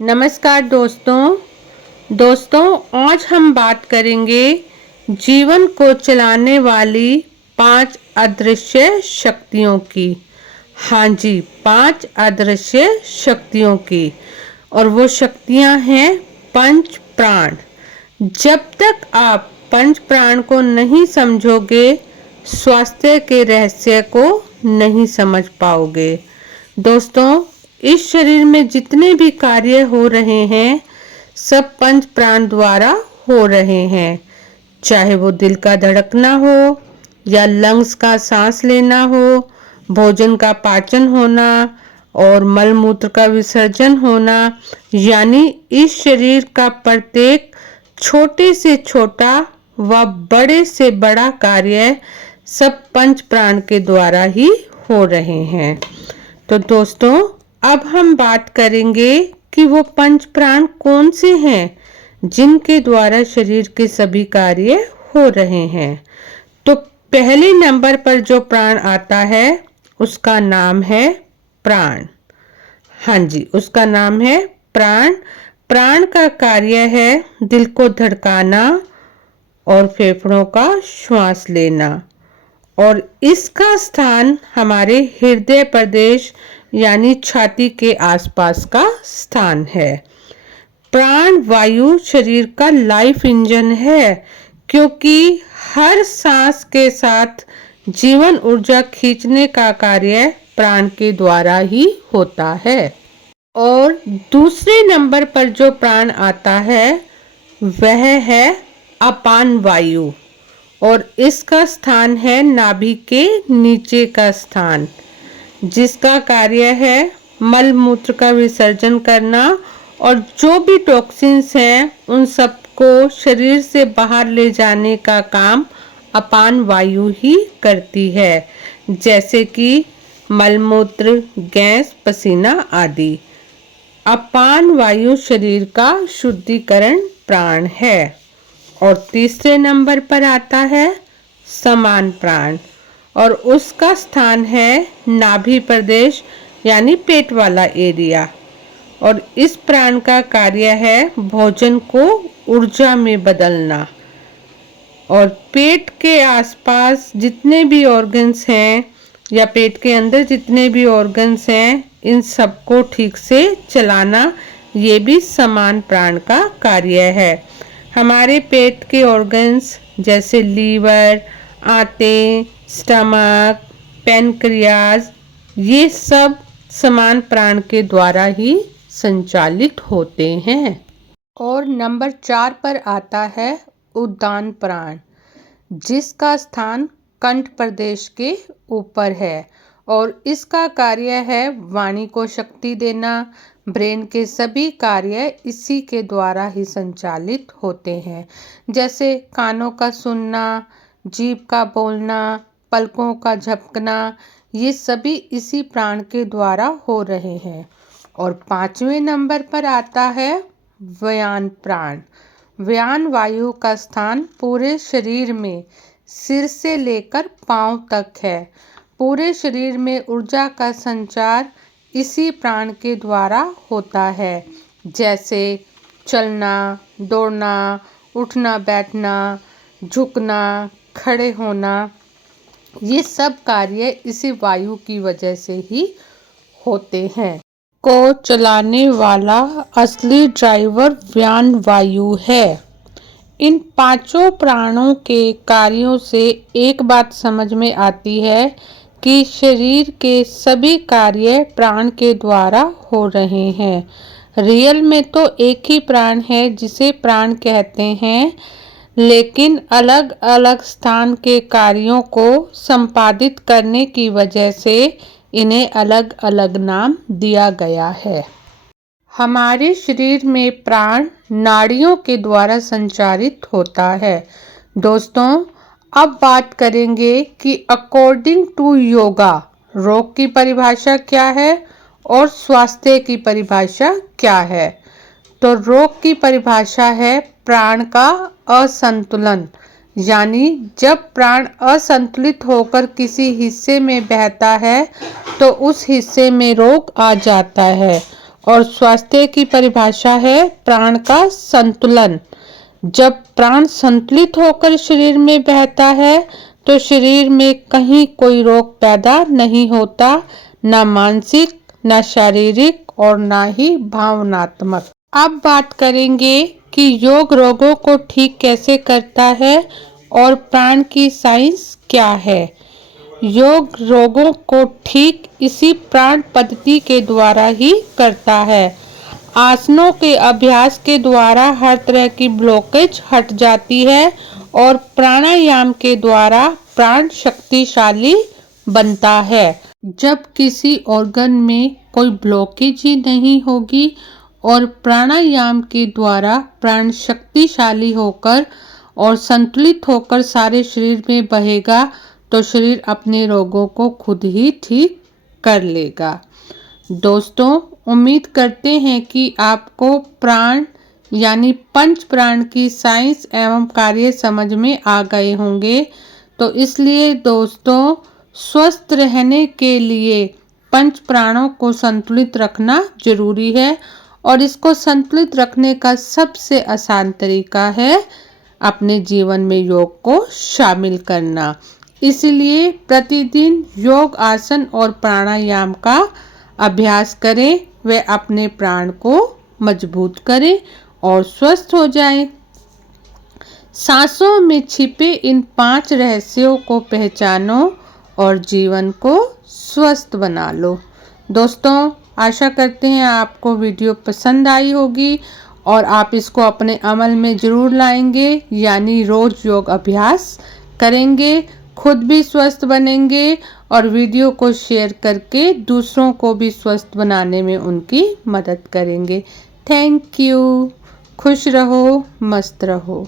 नमस्कार दोस्तों आज हम बात करेंगे जीवन को चलाने वाली 5 अदृश्य शक्तियों की। हाँ जी, 5 अदृश्य शक्तियों की। और वो शक्तियां हैं पंच प्राण। जब तक आप पंच प्राण को नहीं समझोगे, स्वास्थ्य के रहस्य को नहीं समझ पाओगे। दोस्तों, इस शरीर में जितने भी कार्य हो रहे हैं सब पंच प्राण द्वारा हो रहे हैं। चाहे वो दिल का धड़कना हो या लंग्स का सांस लेना हो, भोजन का पाचन होना और मल मूत्र का विसर्जन होना, यानी इस शरीर का प्रत्येक छोटे से छोटा व बड़े से बड़ा कार्य सब पंच प्राण के द्वारा ही हो रहे हैं। तो दोस्तों, अब हम बात करेंगे कि वो पंच प्राण कौन से हैं जिनके द्वारा शरीर के सभी कार्य हो रहे हैं। तो पहले नंबर पर जो प्राण आता है उसका नाम है प्राण। हाँ जी, उसका नाम है प्राण। प्राण का कार्य है दिल को धड़काना और फेफड़ों का श्वास लेना, और इसका स्थान हमारे हृदय प्रदेश यानी छाती के आसपास का स्थान है। प्राण वायु शरीर का लाइफ इंजन है, क्योंकि हर सांस के साथ जीवन ऊर्जा खींचने का कार्य प्राण के द्वारा ही होता है। और दूसरे नंबर पर जो प्राण आता है वह है अपान वायु, और इसका स्थान है नाभि के नीचे का स्थान, जिसका कार्य है मल मूत्र का विसर्जन करना, और जो भी टॉक्सिन्स हैं उन सबको शरीर से बाहर ले जाने का काम अपान वायु ही करती है, जैसे कि मल मूत्र, गैस, पसीना आदि। अपान वायु शरीर का शुद्धिकरण प्राण है। और तीसरे नंबर पर आता है समान प्राण, और उसका स्थान है नाभि प्रदेश यानी पेट वाला एरिया, और इस प्राण का कार्य है भोजन को ऊर्जा में बदलना। और पेट के आसपास जितने भी ऑर्गन्स हैं या पेट के अंदर जितने भी ऑर्गन्स हैं, इन सबको ठीक से चलाना, ये भी समान प्राण का कार्य है। हमारे पेट के ऑर्गन्स जैसे लीवर, आंतें, स्टमक, पैनक्रियाज, ये सब समान प्राण के द्वारा ही संचालित होते हैं। और नंबर 4 पर आता है उद्दान प्राण, जिसका स्थान कंठ प्रदेश के ऊपर है, और इसका कार्य है वाणी को शक्ति देना। ब्रेन के सभी कार्य इसी के द्वारा ही संचालित होते हैं, जैसे कानों का सुनना, जीभ का बोलना, पलकों का झपकना, ये सभी इसी प्राण के द्वारा हो रहे हैं। और 5वें नंबर पर आता है व्यान प्राण। व्यान वायु का स्थान पूरे शरीर में सिर से लेकर पांव तक है। पूरे शरीर में ऊर्जा का संचार इसी प्राण के द्वारा होता है, जैसे चलना, दौड़ना, उठना बैठना, झुकना, खड़े होना, ये सब कार्य इसी वायु की वजह से ही होते हैं। को चलाने वाला असली ड्राइवर व्यान वायु है। इन पांचों प्राणों के कार्यों से एक बात समझ में आती है कि शरीर के सभी कार्य प्राण के द्वारा हो रहे हैं। रियल में तो एक ही प्राण है जिसे प्राण कहते हैं, लेकिन अलग अलग स्थान के कार्यों को संपादित करने की वजह से इन्हें अलग अलग नाम दिया गया है। हमारे शरीर में प्राण नाड़ियों के द्वारा संचारित होता है। दोस्तों, अब बात करेंगे कि अकॉर्डिंग टू योगा रोग की परिभाषा क्या है और स्वास्थ्य की परिभाषा क्या है। तो रोग की परिभाषा है प्राण का असंतुलन, यानी जब प्राण असंतुलित होकर किसी हिस्से में बहता है तो उस हिस्से में रोग आ जाता है। और स्वास्थ्य की परिभाषा है प्राण का संतुलन। जब प्राण संतुलित होकर शरीर में बहता है तो शरीर में कहीं कोई रोग पैदा नहीं होता, ना मानसिक, ना शारीरिक और ना ही भावनात्मक। अब बात करेंगे कि योग रोगों को ठीक कैसे करता है और प्राण की साइंस क्या है। योग रोगों को ठीक इसी प्राण पद्धति के द्वारा ही करता है। आसनों के अभ्यास के द्वारा हर तरह की ब्लॉकेज हट जाती है और प्राणायाम के द्वारा प्राण शक्तिशाली बनता है। जब किसी ऑर्गन में कोई ब्लॉकेज ही नहीं होगी और प्राणायाम के द्वारा प्राण शक्तिशाली होकर और संतुलित होकर सारे शरीर में बहेगा तो शरीर अपने रोगों को खुद ही ठीक कर लेगा। दोस्तों, उम्मीद करते हैं कि आपको प्राण यानी पंच प्राण की साइंस एवं कार्य समझ में आ गए होंगे। तो इसलिए दोस्तों, स्वस्थ रहने के लिए पंच प्राणों को संतुलित रखना जरूरी है और इसको संतुलित रखने का सबसे आसान तरीका है अपने जीवन में योग को शामिल करना। इसलिए प्रतिदिन योग आसन और प्राणायाम का अभ्यास करें, वे अपने प्राण को मजबूत करें और स्वस्थ हो जाएं। सांसों में छिपे इन 5 रहस्यों को पहचानो और जीवन को स्वस्थ बना लो। दोस्तों, आशा करते हैं आपको वीडियो पसंद आई होगी और आप इसको अपने अमल में ज़रूर लाएंगे, यानी रोज़ योग अभ्यास करेंगे, खुद भी स्वस्थ बनेंगे और वीडियो को शेयर करके दूसरों को भी स्वस्थ बनाने में उनकी मदद करेंगे। Thank you. खुश रहो, मस्त रहो।